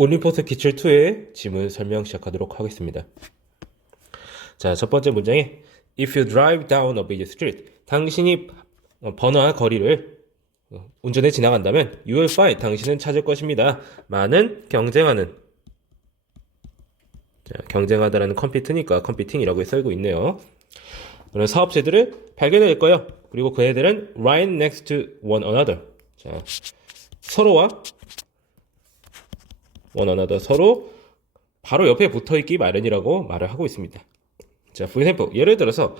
올림포스 기출 2의 지문 설명 시작하도록 하겠습니다. 자, 첫 번째 문장에 If you drive down a busy street, 당신이 어, 번화한 거리를 어, 운전해 지나간다면 you will find 당신은 찾을 것입니다. 많은 경쟁하는 자, 경쟁하다라는 컴피트니까 컴피팅이라고 써있고 있네요. 그런 사업체들을 발견할 거예요. 그리고 그 애들은 right next to one another. 자, 서로와 another 서로 바로 옆에 붙어 있기 마련이라고 말을 하고 있습니다. 자, example, 예를 들어서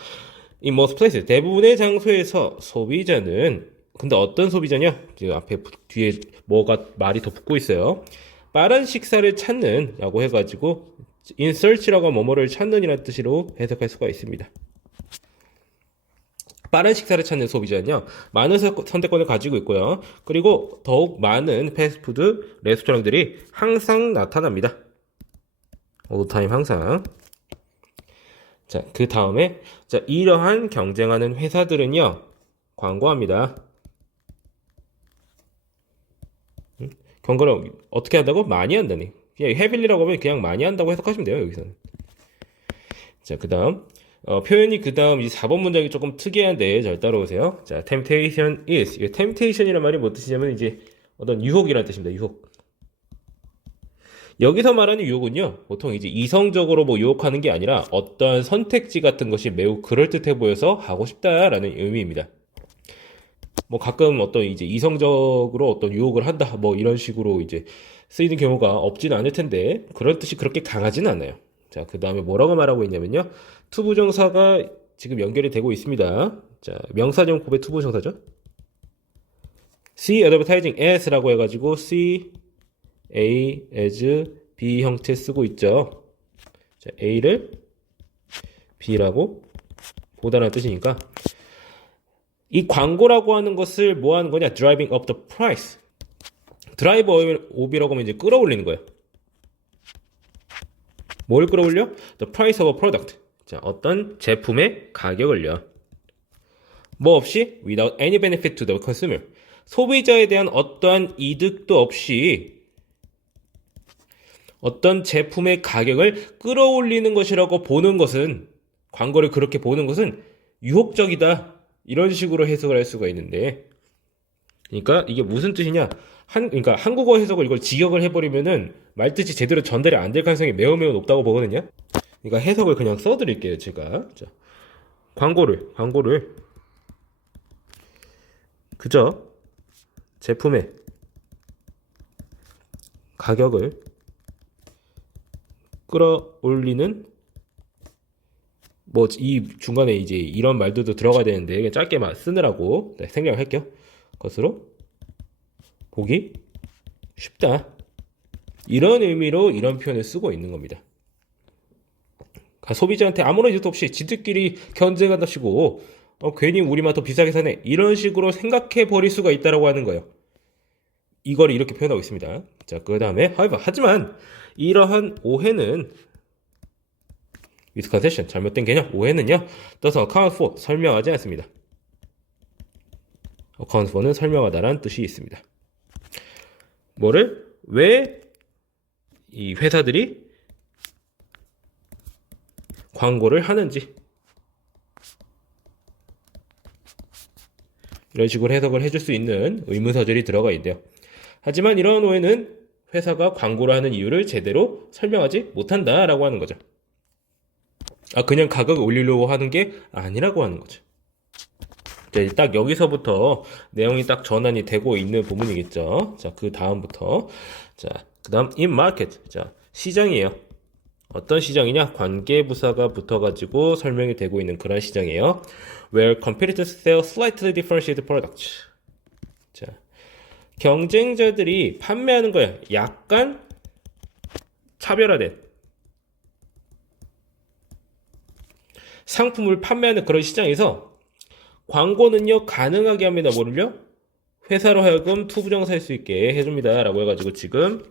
in most places 대부분의 장소에서 소비자는 근데 어떤 소비자냐? 지금 앞에 부- 뒤에 뭐가 말이 더 붙고 있어요. 빠른 식사를 찾는라고 해가지고 in search라고 뭐뭐를 찾는이라는 뜻으로 해석할 수가 있습니다. 빠른 식사를 찾는 소비자는요, 많은 서- 선택권을 가지고 있고요. 그리고 더욱 많은 패스트푸드 레스토랑들이 항상 나타납니다. time 항상. 자, 그 다음에, 자, 이러한 경쟁하는 회사들은요, 광고합니다. 음? 경고를 어떻게 한다고? 많이 한다니. 그냥 헤빌리라고 하면 그냥 많이 한다고 해석하시면 돼요, 여기서는. 자, 그 다음. 어, 표현이 그 다음 이 4번 문장이 조금 특이한데 잘 따라오세요. 자, temptation is. 이 temptation이란 말이 뭐 뜻이냐면 이제 어떤 유혹이라는 뜻입니다. 유혹. 여기서 말하는 유혹은요, 보통 이제 이성적으로 뭐 유혹하는 게 아니라 어떠한 선택지 같은 것이 매우 그럴듯해 보여서 하고 싶다라는 의미입니다. 뭐 가끔 어떤 이제 이성적으로 어떤 유혹을 한다, 뭐 이런 식으로 이제 쓰이는 경우가 없지는 않을 텐데, 그런 뜻이 그렇게 강하지는 않아요. 자, 그 다음에 뭐라고 말하고 있냐면요. 투부정사가 지금 연결이 되고 있습니다. 자, 명사정법의 투부정사죠. see advertising as라고 해가지고 see A as B 형태 쓰고 있죠. 자, A를 B라고 보다라는 뜻이니까 이 광고라고 하는 것을 뭐 하는 거냐? driving up the price. 드라이브 업이라고 하면 이제 끌어올리는 거예요. 뭘 끌어올려? The price of a product. 자, 어떤 제품의 가격을요. 뭐 없이 without any benefit to the consumer. 소비자에 대한 어떠한 이득도 없이 어떤 제품의 가격을 끌어올리는 것이라고 보는 것은 광고를 그렇게 보는 것은 유혹적이다. 이런 식으로 해석을 할 수가 있는데 그러니까 이게 무슨 뜻이냐? 한 그러니까 한국어 해석을 이걸 직역을 해버리면은 말뜻이 제대로 전달이 안 될 가능성이 매우 매우 높다고 보거든요. 그러니까 해석을 그냥 써드릴게요, 제가. 자, 광고를 광고를 그저 제품의 가격을 끌어올리는 뭐 이 중간에 이제 이런 말들도 들어가야 되는데 짧게만 쓰느라고 네, 생략을 할게요. 것으로 보기 쉽다. 이런 의미로 이런 표현을 쓰고 있는 겁니다. 그러니까 소비자한테 아무런 이득도 없이 지들끼리 경쟁한다시고 어, 괜히 우리만 더 비싸게 사네 이런 식으로 생각해 버릴 수가 있다라고 하는 거예요. 이걸 이렇게 표현하고 있습니다. 자, 그 다음에 however 하지만 이러한 오해는 misconception 잘못된 개념 오해는요 does account for 설명하지 않습니다. Account for는 설명하다라는 뜻이 있습니다. 뭐를 왜 이 회사들이 광고를 하는지 이런 식으로 해석을 해줄 수 있는 의문사절이 들어가 있대요. 하지만 이런 오해는 회사가 광고를 하는 이유를 제대로 설명하지 못한다라고 하는 거죠. 아, 그냥 가격을 올리려고 하는 게 아니라고 하는 거죠. 자, 이제 딱 여기서부터 내용이 딱 전환이 되고 있는 부분이겠죠. 자, 그 다음부터. 자, 그 다음, in market. 자, 시장이에요. 어떤 시장이냐? 관계부사가 붙어가지고 설명이 되고 있는 그런 시장이에요. Where competitors sell slightly differentiated products. 자, 경쟁자들이 판매하는 거야. 약간 차별화된 상품을 판매하는 그런 시장에서 광고는요 가능하게 합니다. 뭐를요? 회사로 하여금 투부정사 할수 있게 해줍니다. 라고 해가지고 지금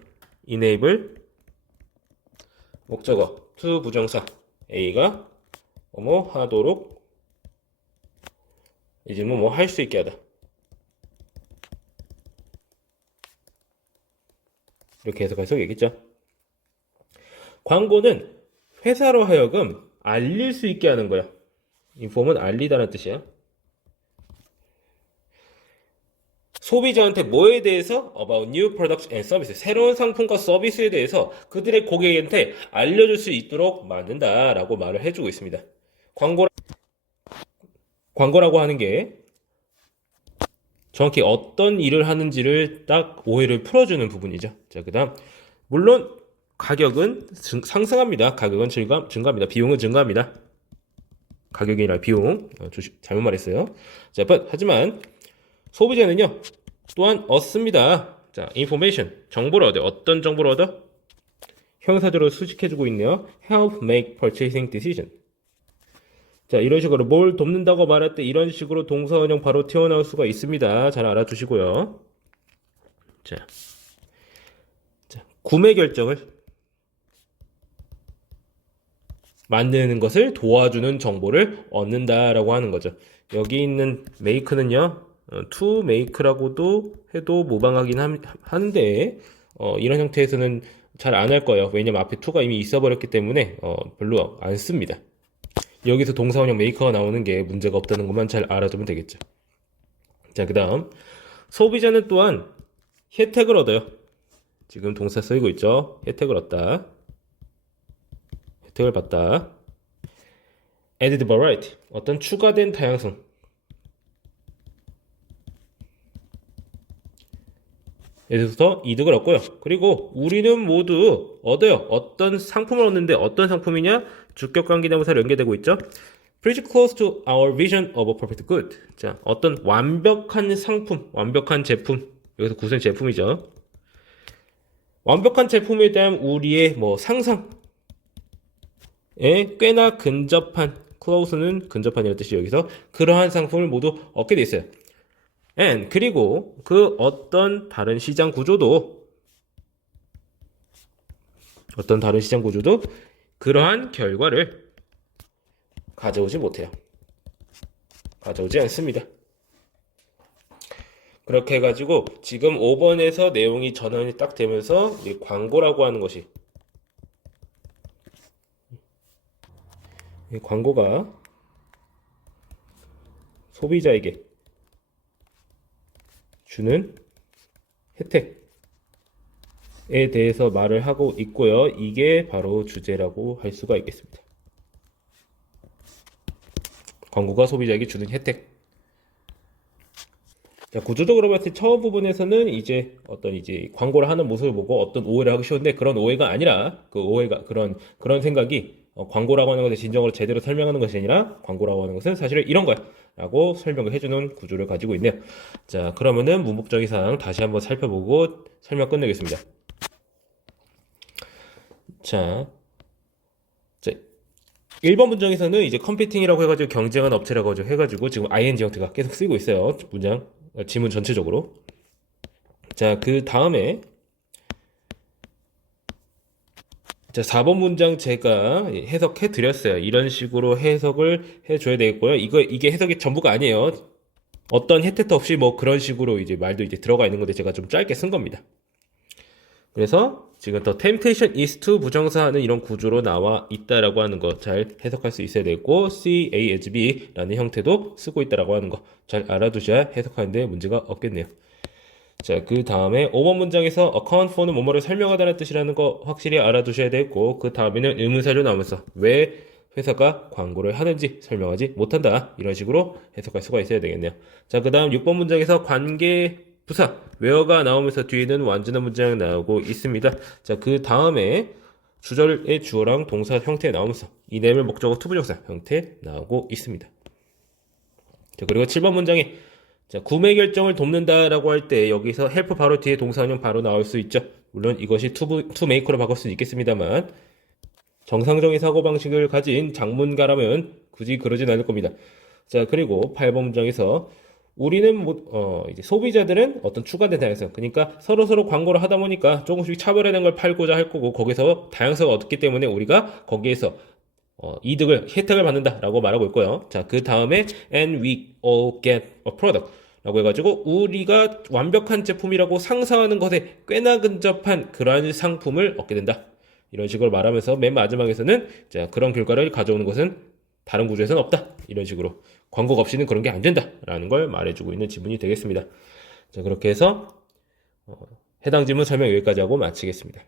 enable 목적어 투 부정사 A가 뭐뭐 하도록 이제 뭐 할 수 있게 하다. 이렇게 수 있겠죠. 광고는 회사로 하여금 알릴 수 있게 하는 거야. 인폼은 알리다는 뜻이야. 소비자한테 뭐에 대해서 about new products and services 새로운 상품과 서비스에 대해서 그들의 고객한테 알려줄 수 있도록 만든다라고 말을 해주고 있습니다. 광고 광고라고 하는 게 정확히 어떤 일을 하는지를 딱 오해를 풀어주는 부분이죠. 자, 그다음 물론 가격은 증- 상승합니다. 가격은 증가, 증가합니다. 비용은 증가합니다. 가격이 아니라 비용 어, 조심, 잘못 말했어요. 자, but, 하지만 소비자는요 또한 얻습니다. 자, information 정보를 얻어. 어떤 정보를 얻어? 형사적으로 수식해주고 있네요. help make purchasing decision. 자, 이런 식으로 뭘 돕는다고 말할 때 이런 식으로 동사원형 바로 튀어나올 수가 있습니다. 잘 알아두시고요. 자, 자 구매 결정을 만드는 것을 도와주는 정보를 얻는다라고 하는 거죠. 여기 있는 make는요, 어, to make라고도 해도 모방하긴 함- 하는데, 어, 이런 형태에서는 잘 안 할 거예요. 왜냐면 앞에 to가 이미 있어버렸기 때문에, 어, 별로 안 씁니다. 여기서 동사원형 메이커가 나오는 게 문제가 없다는 것만 잘 알아두면 되겠죠. 자, 그 다음. 소비자는 또한 혜택을 얻어요. 지금 동사 쓰이고 있죠. 혜택을 얻다. 혜택을 받다. added variety. 어떤 추가된 다양성. 에서부터 이득을 얻고요. 그리고 우리는 모두 얻어요. 어떤 상품을 얻는데 어떤 상품이냐? 주격 관계대명사로 연계되고 있죠. Pretty close to our vision of a perfect good. 자, 어떤 완벽한 상품, 완벽한 제품. 여기서 구성 제품이죠. 완벽한 제품에 대한 우리의 뭐 상상에 꽤나 근접한 close는 근접한이라는 뜻이 여기서 그러한 상품을 모두 얻게 돼 있어요. And 그리고 그 어떤 다른 시장 구조도 어떤 다른 시장 구조도 그러한 결과를 가져오지 못해요. 가져오지 않습니다. 그렇게 해가지고 지금 5번에서 내용이 전환이 딱 되면서 이 광고라고 하는 것이 이 광고가 소비자에게 주는 혜택에 대해서 말을 하고 있고요. 이게 바로 주제라고 할 수가 있겠습니다. 광고가 소비자에게 주는 혜택. 자, 구조적으로 봤을 때 처음 부분에서는 이제 어떤 이제 광고를 하는 모습을 보고 어떤 오해를 하기 쉬운데 그런 오해가 아니라 그 오해가 그런 그런 생각이 어, 광고라고 하는 것의 진정으로 제대로 설명하는 것이 아니라 광고라고 하는 것은 사실 이런 거야 라고 설명을 해주는 구조를 가지고 있네요. 자, 그러면은 문법적인 사항 다시 한번 살펴보고 설명 끝내겠습니다. 자, 자 1번 문장에서는 이제 컴피팅이라고 해가지고 경쟁하는 업체라고 해가지고 지금 ing 형태가 계속 쓰이고 있어요. 문장, 어, 지문 전체적으로. 자, 그 다음에 자, 4번 문장 제가 해석해 드렸어요. 이런 식으로 해석을 해 줘야 되겠고요. 이거 이게 해석이 전부가 아니에요. 어떤 혜택도 없이 뭐 그런 식으로 이제 말도 이제 들어가 있는 건데 제가 좀 짧게 쓴 겁니다. 그래서 지금 더 temptation is to 부정사하는 이런 구조로 나와 있다라고 하는 거 잘 해석할 수 있어야 되고 C, A, as B라는 형태도 쓰고 있다라고 하는 거 잘 알아두셔야 해석하는데 문제가 없겠네요. 자, 그 다음에 5번 문장에서 account for는 뭐뭐를 설명하다는 뜻이라는 거 확실히 알아두셔야 되고 그 다음에는 의문사료 나오면서 왜 회사가 광고를 하는지 설명하지 못한다. 이런 식으로 해석할 수가 있어야 되겠네요. 자, 그 다음 6번 문장에서 관계 부사, where가 나오면서 뒤에는 완전한 문장 나오고 있습니다. 자, 그 다음에 주절의 주어랑 동사 형태 나오면서 이내물 목적어 투부정사 형태 나오고 있습니다. 자, 그리고 7번 문장에 자, 구매 결정을 돕는다라고 할 때 여기서 헬프 바로 뒤에 동사는 바로 나올 수 있죠. 물론 이것이 투, 투 메이커로 바꿀 수 있겠습니다만 정상적인 사고방식을 가진 장문가라면 굳이 그러진 않을 겁니다. 자, 그리고 8번 문장에서 우리는 뭐, 어, 이제 소비자들은 어떤 추가된 다양성. 그러니까 서로 서로 광고를 하다 보니까 조금씩 차별화된 걸 팔고자 할 거고 거기서 다양성을 얻기 때문에 우리가 거기에서 어, 이득을 혜택을 받는다라고 말하고 있고요. 자, 그 다음에 and we all get a product. 라고 해가지고 우리가 완벽한 제품이라고 상상하는 것에 꽤나 근접한 그러한 상품을 얻게 된다. 이런 식으로 말하면서 맨 마지막에서는 자, 그런 결과를 가져오는 것은 다른 구조에서는 없다. 이런 식으로 광고가 없이는 그런 게 안 된다. 라는 걸 말해주고 있는 지문이 되겠습니다. 자, 그렇게 해서 어, 해당 지문 설명 여기까지 하고 마치겠습니다.